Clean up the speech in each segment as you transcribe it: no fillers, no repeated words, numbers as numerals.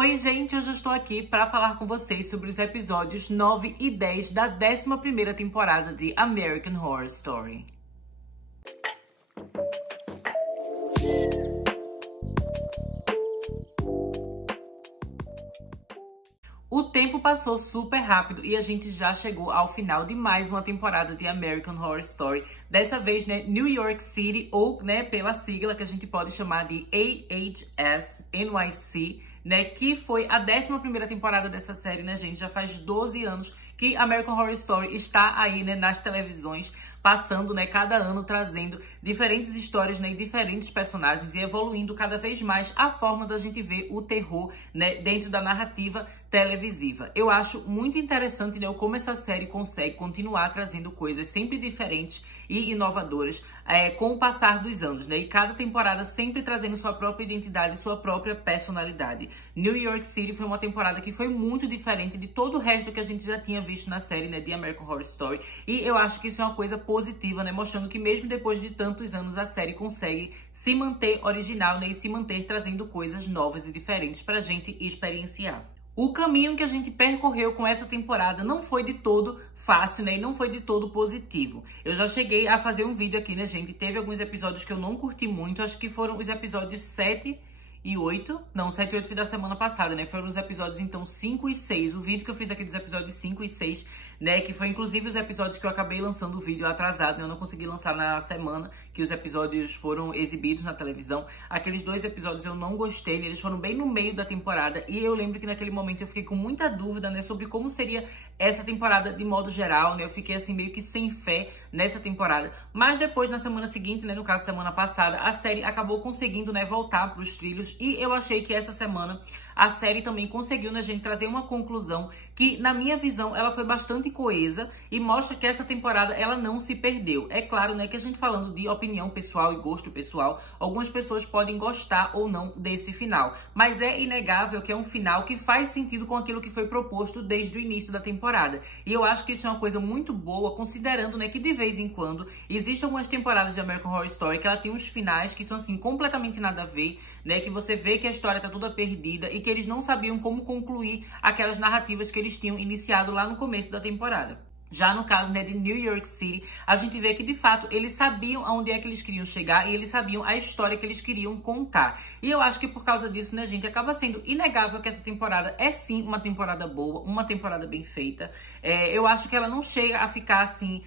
Oi, gente! Hoje eu estou aqui para falar com vocês sobre os episódios 9 e 10 da 11ª temporada de American Horror Story. O tempo passou super rápido e a gente já chegou ao final de mais uma temporada de American Horror Story. Dessa vez, New York City, ou, pela sigla que a gente pode chamar de AHS NYC, que foi a 11ª temporada dessa série, gente? Já faz 12 anos que American Horror Story está aí, nas televisões, passando, cada ano trazendo diferentes histórias, e diferentes personagens e evoluindo cada vez mais a forma da gente ver o terror, dentro da narrativa televisiva. Eu acho muito interessante, como essa série consegue continuar trazendo coisas sempre diferentes e inovadoras com o passar dos anos, e cada temporada sempre trazendo sua própria identidade, sua própria personalidade. New York City foi uma temporada que foi muito diferente de todo o resto que a gente já tinha visto na série, de American Horror Story, e eu acho que isso é uma coisa positiva, mostrando que mesmo depois de tantos anos a série consegue se manter original, e se manter trazendo coisas novas e diferentes pra gente experienciar. O caminho que a gente percorreu com essa temporada não foi de todo fácil, e não foi de todo positivo. Eu já cheguei a fazer um vídeo aqui, gente, teve alguns episódios que eu não curti muito, acho que foram os episódios 7 e 8, não, 7 e 8 foi da semana passada, foram os episódios, então, 5 e 6, o vídeo que eu fiz aqui dos episódios 5 e 6, que foi inclusive os episódios que eu acabei lançando o vídeo atrasado, eu não consegui lançar na semana que os episódios foram exibidos na televisão. Aqueles 2 episódios eu não gostei, eles foram bem no meio da temporada, e eu lembro que naquele momento eu fiquei com muita dúvida, sobre como seria essa temporada de modo geral, eu fiquei assim meio que sem fé nessa temporada, mas depois na semana seguinte, no caso semana passada, a série acabou conseguindo, voltar para os trilhos, e eu achei que essa semana a série também conseguiu, gente, trazer uma conclusão que, na minha visão, ela foi bastante coesa e mostra que essa temporada, ela não se perdeu. É claro, que a gente falando de opinião pessoal e gosto pessoal, algumas pessoas podem gostar ou não desse final, mas é inegável que é um final que faz sentido com aquilo que foi proposto desde o início da temporada. E eu acho que isso é uma coisa muito boa, considerando, que de vez em quando existem algumas temporadas de American Horror Story que ela tem uns finais que são, assim, completamente nada a ver, que você vê que a história tá toda perdida e que eles não sabiam como concluir aquelas narrativas que eles tinham iniciado lá no começo da temporada. Já no caso, de New York City, a gente vê que, de fato, eles sabiam aonde é que eles queriam chegar e eles sabiam a história que eles queriam contar. E eu acho que por causa disso, gente, acaba sendo inegável que essa temporada é, sim, uma temporada boa, uma temporada bem feita. Eu acho que ela não chega a ficar, assim,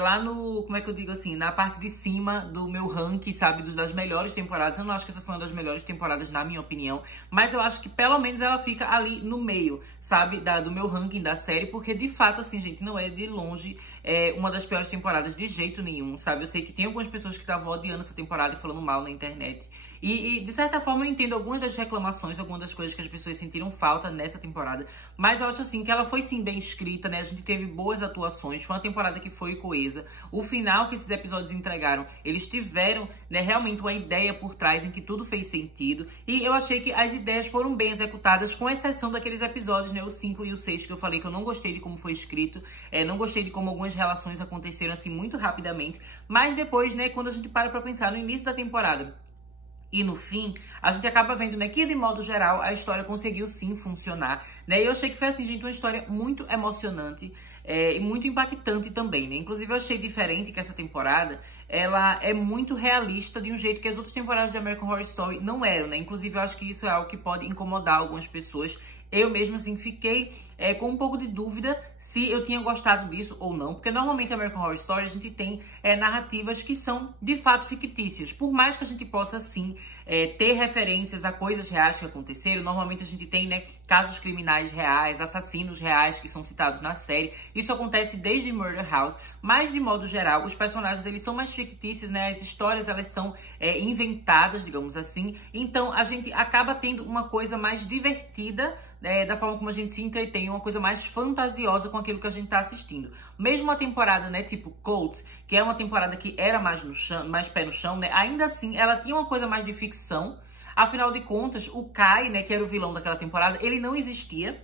lá no, como é que eu digo assim, na parte de cima do meu ranking, sabe, das melhores temporadas. Eu não acho que essa foi uma das melhores temporadas, na minha opinião, mas eu acho que pelo menos ela fica ali no meio, sabe, do meu ranking da série, porque de fato, assim, gente, não é de longe uma das piores temporadas de jeito nenhum, sabe? Eu sei que tem algumas pessoas que estavam odiando essa temporada e falando mal na internet. E, de certa forma, eu entendo algumas das reclamações, algumas das coisas que as pessoas sentiram falta nessa temporada. Mas eu acho, assim, que ela foi, sim, bem escrita, A gente teve boas atuações. Foi uma temporada que foi coesa. O final que esses episódios entregaram, eles tiveram, realmente uma ideia por trás em que tudo fez sentido. E eu achei que as ideias foram bem executadas, com exceção daqueles episódios, o 5 e o 6, que eu falei que eu não gostei de como foi escrito. Não gostei de como algumas relações aconteceram, assim, muito rapidamente. Mas depois, quando a gente para pra pensar no início da temporada e no fim, a gente acaba vendo, que de modo geral a história conseguiu sim funcionar, E eu achei que foi, assim, gente, uma história muito emocionante e muito impactante também, Inclusive eu achei diferente que essa temporada, ela é muito realista de um jeito que as outras temporadas de American Horror Story não eram, Inclusive eu acho que isso é algo que pode incomodar algumas pessoas. Eu mesmo, assim, fiquei com um pouco de dúvida se eu tinha gostado disso ou não, porque normalmente American Horror Story a gente tem narrativas que são de fato fictícias, por mais que a gente possa sim ter referências a coisas reais que aconteceram. Normalmente a gente tem casos criminais reais, assassinos reais que são citados na série. Isso acontece desde Murder House, mas de modo geral os personagens eles são mais fictícios, as histórias elas são inventadas, digamos assim. Então a gente acaba tendo uma coisa mais divertida, da forma como a gente se entretém, uma coisa mais fantasiosa com aquilo que a gente tá assistindo. Mesmo uma temporada, tipo Cult, que é uma temporada que era mais no chão, mais pé no chão, ainda assim ela tinha uma coisa mais de ficção. Afinal de contas, o Kai, que era o vilão daquela temporada, ele não existia.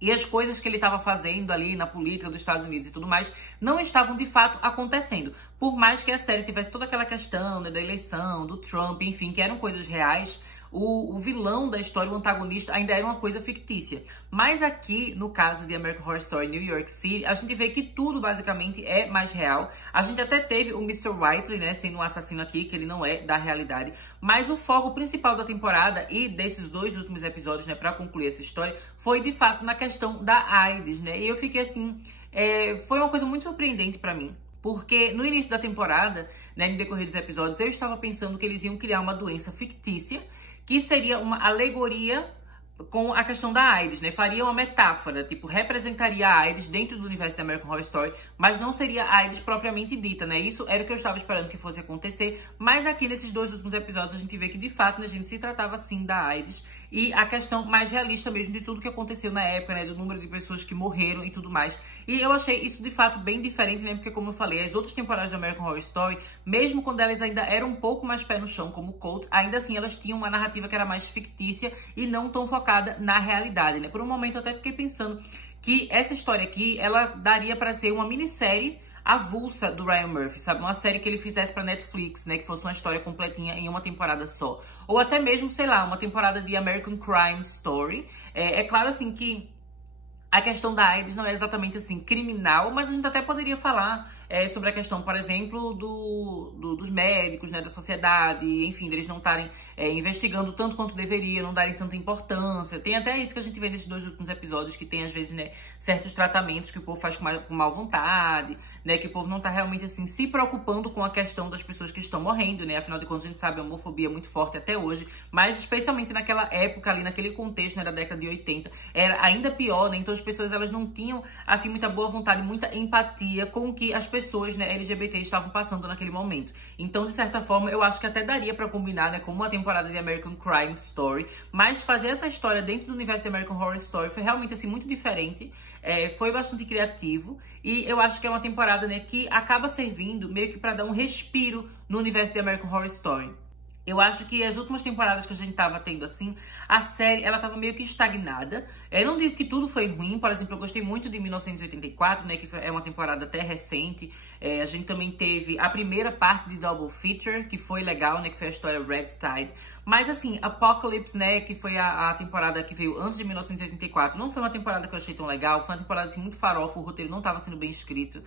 E as coisas que ele estava fazendo ali na política dos Estados Unidos e tudo mais não estavam de fato acontecendo. Por mais que a série tivesse toda aquela questão, da eleição, do Trump, enfim, que eram coisas reais, o vilão da história, o antagonista, ainda era uma coisa fictícia. Mas aqui, no caso de American Horror Story New York City, a gente vê que tudo basicamente é mais real. A gente até teve o Mr. Whiteley, né, sendo um assassino aqui, que ele não é da realidade. Mas o foco principal da temporada e desses 2 últimos episódios, né, pra concluir essa história, foi de fato na questão da AIDS, né? E eu fiquei assim, foi uma coisa muito surpreendente pra mim. Porque no início da temporada, né, no decorrer dos episódios, eu estava pensando que eles iam criar uma doença fictícia, que seria uma alegoria com a questão da AIDS, né? Faria uma metáfora, tipo, representaria a AIDS dentro do universo da American Horror Story, mas não seria a AIDS propriamente dita, né? Isso era o que eu estava esperando que fosse acontecer, mas aqui nesses 2 últimos episódios a gente vê que, de fato, né, a gente se tratava, sim, da AIDS, e a questão mais realista mesmo de tudo que aconteceu na época, né, do número de pessoas que morreram e tudo mais. E eu achei isso, de fato, bem diferente, né, porque, como eu falei, as outras temporadas de American Horror Story, mesmo quando elas ainda eram um pouco mais pé no chão, como Cult, ainda assim elas tinham uma narrativa que era mais fictícia e não tão focada na realidade, né. Por um momento eu até fiquei pensando que essa história aqui, ela daria para ser uma minissérie avulsa do Ryan Murphy, sabe? Uma série que ele fizesse pra Netflix, né? Que fosse uma história completinha em uma temporada só. Ou até mesmo, sei lá, uma temporada de American Crime Story. É claro, assim, que a questão da AIDS não é exatamente, assim, criminal, mas a gente até poderia falar sobre a questão, por exemplo, dos médicos, né? Da sociedade, enfim, deles não estarem investigando tanto quanto deveria, não darem tanta importância. Tem até isso que a gente vê nesses 2 últimos episódios, que tem, às vezes, né, certos tratamentos que o povo faz com má vontade, né, que o povo não tá realmente, assim, se preocupando com a questão das pessoas que estão morrendo, né, afinal de contas, a gente sabe, a homofobia é muito forte até hoje, mas especialmente naquela época ali, naquele contexto, né, da década de 80, era ainda pior, né, então as pessoas, elas não tinham, assim, muita boa vontade, muita empatia com o que as pessoas, né, LGBT estavam passando naquele momento. Então, de certa forma, eu acho que até daria pra combinar, né, com uma temporada de American Crime Story, mas fazer essa história dentro do universo de American Horror Story foi realmente, assim, muito diferente, foi bastante criativo, e eu acho que é uma temporada, né, que acaba servindo meio que pra dar um respiro no universo de American Horror Story. Eu acho que as últimas temporadas que a gente tava tendo, assim, a série, ela tava meio que estagnada. Eu não digo que tudo foi ruim, por exemplo, eu gostei muito de 1984, né, que é uma temporada até recente. A gente também teve a primeira parte de Double Feature, que foi legal, né, que foi a história Red Tide. Mas, assim, Apocalypse, né, que foi a temporada que veio antes de 1984, não foi uma temporada que eu achei tão legal. Foi uma temporada, assim, muito farofa, o roteiro não tava sendo bem escrito.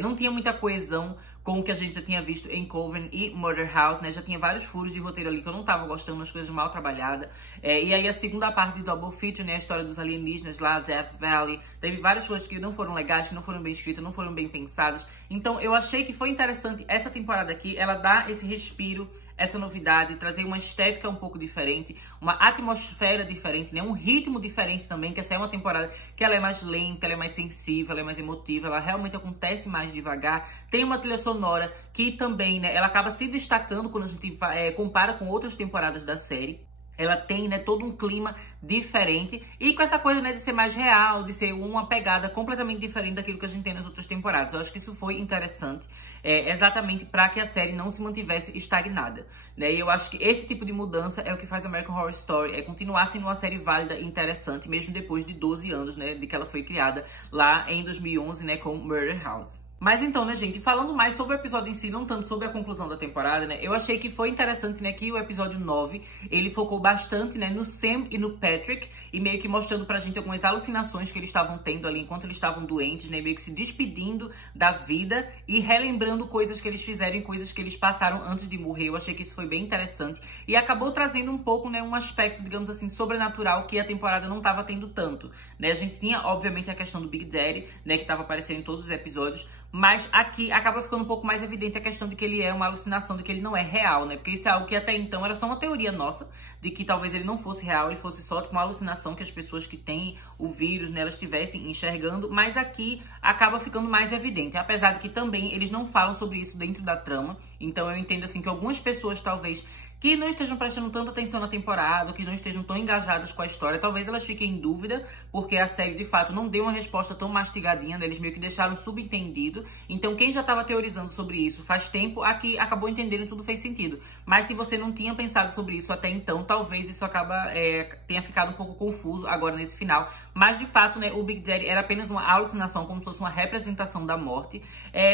Não tinha muita coesão com o que a gente já tinha visto em Coven e Murder House, né? Já tinha vários furos de roteiro ali que eu não tava gostando, as coisas mal trabalhadas. E aí a segunda parte de Double Feature, né? A história dos alienígenas lá, Death Valley. Teve várias coisas que não foram legais, que não foram bem escritas, não foram bem pensadas. Então eu achei que foi interessante essa temporada aqui, ela dá esse respiro, essa novidade, trazer uma estética um pouco diferente, uma atmosfera diferente, né? Um ritmo diferente também, que essa é uma temporada que ela é mais lenta, ela é mais sensível, ela é mais emotiva, ela realmente acontece mais devagar. Tem uma trilha sonora que também, né, ela acaba se destacando quando a gente compara com outras temporadas da série. Ela tem, né, todo um clima diferente e com essa coisa, né, de ser mais real, de ser uma pegada completamente diferente daquilo que a gente tem nas outras temporadas. Eu acho que isso foi interessante, exatamente para que a série não se mantivesse estagnada, né? E eu acho que esse tipo de mudança é o que faz American Horror Story continuar sendo uma série válida e interessante, mesmo depois de 12 anos, né, de que ela foi criada lá em 2011, né, com Murder House. Mas então, né, gente, falando mais sobre o episódio em si, não tanto sobre a conclusão da temporada, né, eu achei que foi interessante, né, que o episódio 9, ele focou bastante, né, no Sam e no Patrick, e meio que mostrando pra gente algumas alucinações que eles estavam tendo ali enquanto eles estavam doentes, né, meio que se despedindo da vida e relembrando coisas que eles fizeram e coisas que eles passaram antes de morrer. Eu achei que isso foi bem interessante e acabou trazendo um pouco, né, um aspecto, digamos assim, sobrenatural que a temporada não tava tendo tanto, né. A gente tinha, obviamente, a questão do Big Daddy, né, que tava aparecendo em todos os episódios, mas aqui acaba ficando um pouco mais evidente a questão de que ele é uma alucinação, de que ele não é real, né? Porque isso é algo que até então era só uma teoria nossa, de que talvez ele não fosse real, ele fosse só tipo, uma alucinação que as pessoas que têm o vírus, né, elas estivessem enxergando, mas aqui acaba ficando mais evidente, apesar de que também eles não falam sobre isso dentro da trama. Então eu entendo assim que algumas pessoas talvez que não estejam prestando tanta atenção na temporada, que não estejam tão engajadas com a história, talvez elas fiquem em dúvida, porque a série, de fato, não deu uma resposta tão mastigadinha, né? Eles meio que deixaram subentendido. Então, quem já estava teorizando sobre isso faz tempo, aqui acabou entendendo e tudo fez sentido. Mas se você não tinha pensado sobre isso até então, talvez isso tenha ficado um pouco confuso agora nesse final. Mas, de fato, né, o Big Daddy era apenas uma alucinação, como se fosse uma representação da morte.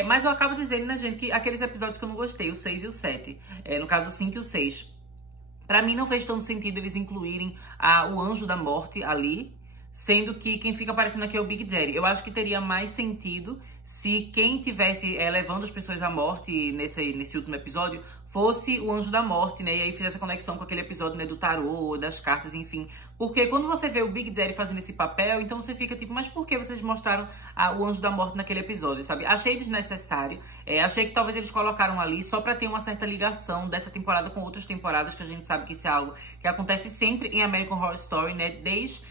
Mas eu acabo dizendo, né, gente, que aqueles episódios que eu não gostei, o 6 e o 7, no caso o 5 e o 6, Pra mim não fez tanto sentido eles incluírem o Anjo da Morte ali, sendo que quem fica aparecendo aqui é o Big Daddy. Eu acho que teria mais sentido se quem tivesse levando as pessoas à morte nesse último episódio fosse o Anjo da Morte, né? E aí fizesse a conexão com aquele episódio, né, do tarô, das cartas, enfim. Porque quando você vê o Big Daddy fazendo esse papel, então você fica tipo, mas por que vocês mostraram o Anjo da Morte naquele episódio, sabe? Achei desnecessário. Achei que talvez eles colocaram ali só pra ter uma certa ligação dessa temporada com outras temporadas, que a gente sabe que isso é algo que acontece sempre em American Horror Story, né? Desde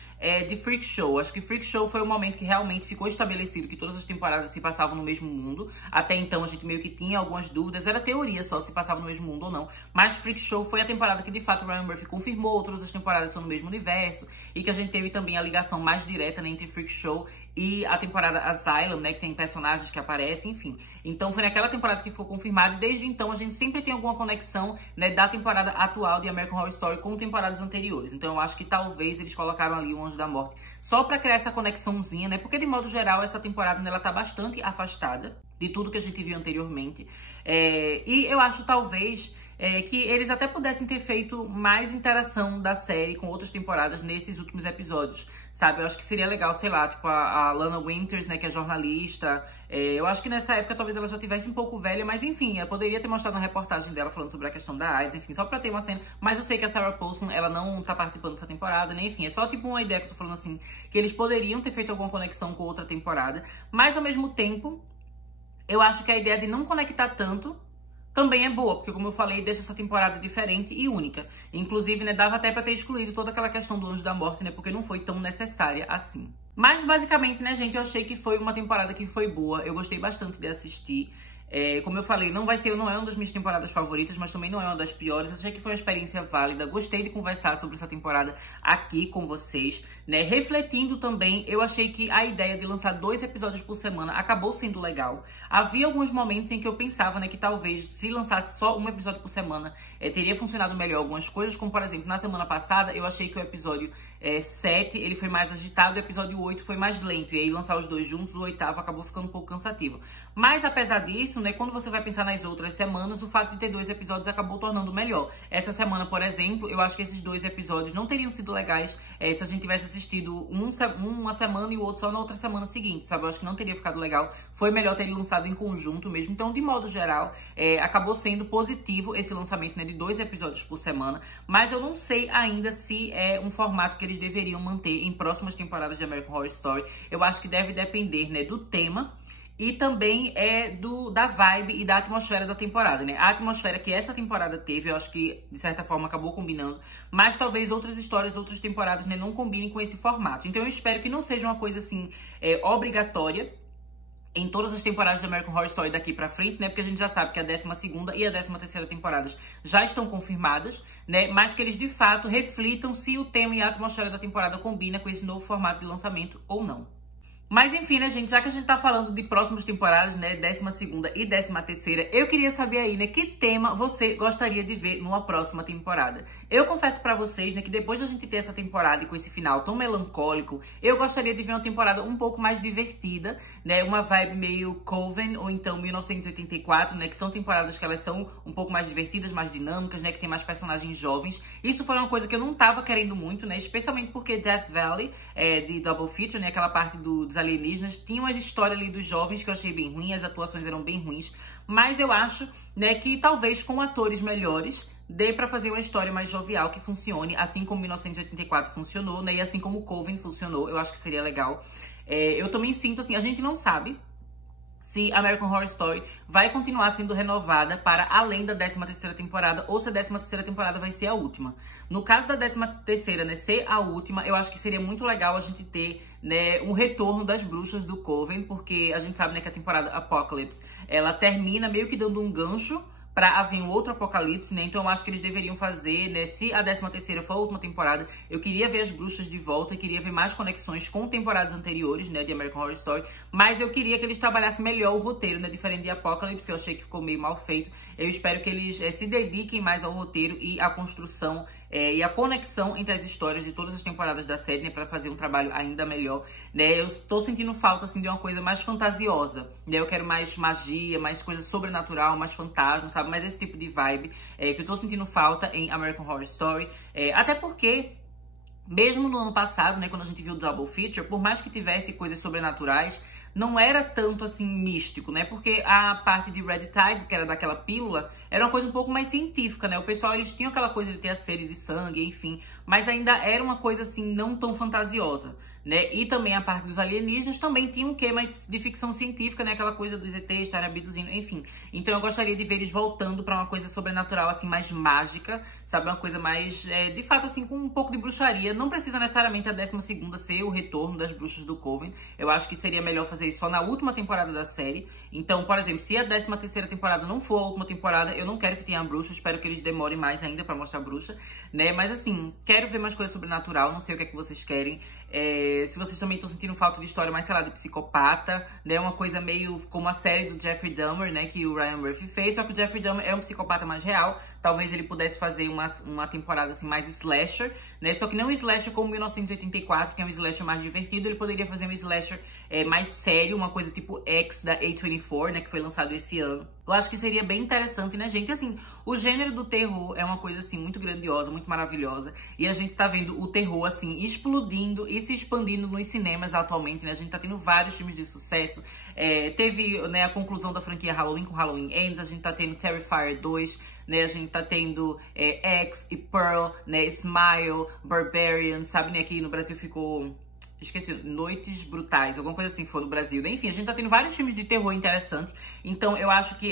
de Freak Show. Acho que Freak Show foi o momento que realmente ficou estabelecido que todas as temporadas se passavam no mesmo mundo. Até então a gente meio que tinha algumas dúvidas, era teoria só se passava no mesmo mundo ou não. Mas Freak Show foi a temporada que de fato Ryan Murphy confirmou, todas as temporadas são no mesmo universo. E que a gente teve também a ligação mais direta, né, entre Freak Show e a temporada Asylum, né, que tem personagens que aparecem, enfim. Então foi naquela temporada que ficou confirmado e desde então a gente sempre tem alguma conexão, né, da temporada atual de American Horror Story com temporadas anteriores. Então eu acho que talvez eles colocaram ali o Anjo da Morte só pra criar essa conexãozinha, né, porque de modo geral essa temporada, né, ela tá bastante afastada de tudo que a gente viu anteriormente. E eu acho talvez que eles até pudessem ter feito mais interação da série com outras temporadas nesses últimos episódios, sabe? Eu acho que seria legal, sei lá, tipo a Lana Winters, né, que é jornalista. Eu acho que nessa época talvez ela já tivesse um pouco velha, mas enfim, eu poderia ter mostrado uma reportagem dela falando sobre a questão da AIDS, enfim, só pra ter uma cena. Mas eu sei que a Sarah Paulson, ela não tá participando dessa temporada, né? Enfim, é só tipo uma ideia que eu tô falando assim, que eles poderiam ter feito alguma conexão com outra temporada, mas ao mesmo tempo, eu acho que a ideia de não conectar tanto também é boa, porque como eu falei, deixa essa temporada diferente e única. Inclusive, né, dava até pra ter excluído toda aquela questão do Anjo da Morte, né, porque não foi tão necessária assim. Mas, basicamente, né, gente, eu achei que foi uma temporada que foi boa. Eu gostei bastante de assistir. Como eu falei, não é uma das minhas temporadas favoritas, mas também não é uma das piores. Eu achei que foi uma experiência válida. Gostei de conversar sobre essa temporada aqui com vocês, né? Refletindo também, eu achei que a ideia de lançar 2 episódios por semana acabou sendo legal. Havia alguns momentos em que eu pensava, né, que talvez se lançasse só um episódio por semana, teria funcionado melhor algumas coisas, como por exemplo, na semana passada, eu achei que o episódio 7, ele foi mais agitado, o episódio 8 foi mais lento, e aí lançar os 2 juntos, o 8º acabou ficando um pouco cansativo. Mas apesar disso, né, quando você vai pensar nas outras semanas, o fato de ter 2 episódios acabou tornando melhor. Essa semana, por exemplo, eu acho que esses 2 episódios não teriam sido legais se a gente tivesse assistido uma semana e o outro só na outra semana seguinte, sabe? Eu acho que não teria ficado legal. Foi melhor ter lançado em conjunto mesmo. Então, de modo geral, acabou sendo positivo esse lançamento, né, de 2 episódios por semana. Mas eu não sei ainda se é um formato que eles deveriam manter em próximas temporadas de American Horror Story. Eu acho que deve depender, né, do tema e também da vibe e da atmosfera da temporada, né? A atmosfera que essa temporada teve, eu acho que, de certa forma, acabou combinando. Mas talvez outras histórias, outras temporadas, né, não combinem com esse formato. Então eu espero que não seja uma coisa, assim, obrigatória em todas as temporadas de American Horror Story daqui pra frente, né? Porque a gente já sabe que a 12ª e a 13ª temporadas já estão confirmadas, né? Mas que eles, de fato, reflitam se o tema e a atmosfera da temporada combina com esse novo formato de lançamento ou não. Mas enfim, né, gente, já que a gente tá falando de próximas temporadas, né, 12ª e 13ª, eu queria saber aí, né, que tema você gostaria de ver numa próxima temporada. Eu confesso pra vocês, né, que depois da gente ter essa temporada e com esse final tão melancólico, eu gostaria de ver uma temporada um pouco mais divertida, né, uma vibe meio Coven ou então 1984, né, que são temporadas que elas são um pouco mais divertidas, mais dinâmicas, né, que tem mais personagens jovens. Isso foi uma coisa que eu não tava querendo muito, né, especialmente porque Death Valley, de Double Feature, né, aquela parte dos alienígenas, tinha uma história ali dos jovens que eu achei bem ruim, as atuações eram bem ruins, mas eu acho, né, que talvez com atores melhores dê pra fazer uma história mais jovial que funcione, assim como 1984 funcionou, né, e assim como Coven funcionou, eu acho que seria legal. Eu também sinto, assim, a gente não sabe se American Horror Story vai continuar sendo renovada para além da 13ª temporada, ou se a 13ª temporada vai ser a última. No caso da 13ª, né, ser a última, eu acho que seria muito legal a gente ter, né, um retorno das bruxas do Coven, porque a gente sabe, né, que a temporada Apocalypse, ela termina meio que dando um gancho para haver um outro apocalipse, né? Então eu acho que eles deveriam fazer, né? Se a 13ª for a última temporada, eu queria ver as bruxas de volta, queria ver mais conexões com temporadas anteriores, né? De American Horror Story, mas eu queria que eles trabalhassem melhor o roteiro, né? Diferente de Apocalypse, que eu achei que ficou meio mal feito. Eu espero que eles se dediquem mais ao roteiro e à construção e a conexão entre as histórias de todas as temporadas da série, né, para fazer um trabalho ainda melhor, né? Eu estou sentindo falta, assim, de uma coisa mais fantasiosa, né? Eu quero mais magia, mais coisa sobrenatural, mais fantasma, sabe? Mais esse tipo de vibe que eu tô sentindo falta em American Horror Story, até porque mesmo no ano passado, né, quando a gente viu o Double Feature, por mais que tivesse coisas sobrenaturais, não era tanto assim místico, né? Porque a parte de Red Tide, que era daquela pílula, era uma coisa um pouco mais científica, né? O pessoal, eles tinham aquela coisa de ter a sede de sangue, enfim, mas ainda era uma coisa assim não tão fantasiosa, né? E também a parte dos alienígenas também tinha um quê mais de ficção científica, né? Aquela coisa dos ETs estarem abduzindo, enfim. Então eu gostaria de ver eles voltando pra uma coisa sobrenatural, assim, mais mágica, sabe? Uma coisa mais, de fato, assim, com um pouco de bruxaria. Não precisa necessariamente a 12ª ser o retorno das bruxas do Coven. Eu acho que seria melhor fazer isso só na última temporada da série. Então, por exemplo, se a 13ª temporada não for a última temporada, eu não quero que tenha bruxa. Espero que eles demorem mais ainda pra mostrar bruxa, né? Mas assim, quero ver mais coisa sobrenatural. Não sei o que é que vocês querem. Se vocês também estão sentindo falta de história mais, sei lá, de psicopata, né? Uma coisa meio como a série do Jeffrey Dahmer, né? Que o Ryan Murphy fez, só que o Jeffrey Dahmer é um psicopata mais real. Talvez ele pudesse fazer uma temporada assim mais slasher, né? Só que não um slasher como 1984, que é um slasher mais divertido. Ele poderia fazer um slasher mais sério, uma coisa tipo X da A24, né? Que foi lançado esse ano. Eu acho que seria bem interessante, né, gente? Assim, o gênero do terror é uma coisa, assim, muito grandiosa, muito maravilhosa. E a gente tá vendo o terror, assim, explodindo e se expandindo nos cinemas atualmente, né? A gente tá tendo vários filmes de sucesso. Teve, né, a conclusão da franquia Halloween com Halloween Ends. A gente tá tendo Terrifier 2, né? A gente tá tendo X e Pearl, né? Smile, Barbarian, sabe, né? Aqui no Brasil ficou... Esqueci, Noites Brutais, alguma coisa assim que for do Brasil. Enfim, a gente tá tendo vários filmes de terror interessantes. Então eu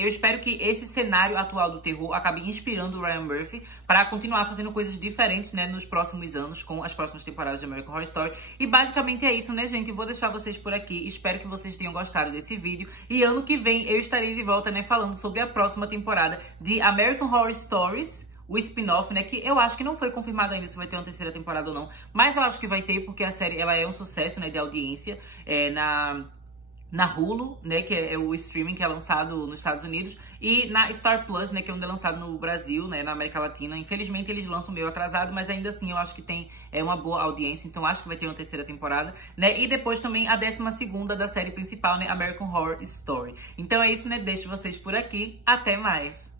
espero que esse cenário atual do terror acabe inspirando o Ryan Murphy para continuar fazendo coisas diferentes, né, nos próximos anos, com as próximas temporadas de American Horror Story. E basicamente é isso, né, gente? Eu vou deixar vocês por aqui. Espero que vocês tenham gostado desse vídeo. E ano que vem eu estarei de volta, né, falando sobre a próxima temporada de American Horror Stories, o spin-off, né, que eu acho que não foi confirmado ainda se vai ter uma terceira temporada ou não, mas eu acho que vai ter, porque a série, ela é um sucesso, né, de audiência, na Hulu, né, que é o streaming que é lançado nos Estados Unidos, e na Star Plus, né, que é onde é lançado no Brasil, né, na América Latina. Infelizmente eles lançam meio atrasado, mas ainda assim eu acho que tem uma boa audiência, então acho que vai ter uma terceira temporada, né, e depois também a 12ª da série principal, né, American Horror Story. Então é isso, né, deixo vocês por aqui, até mais!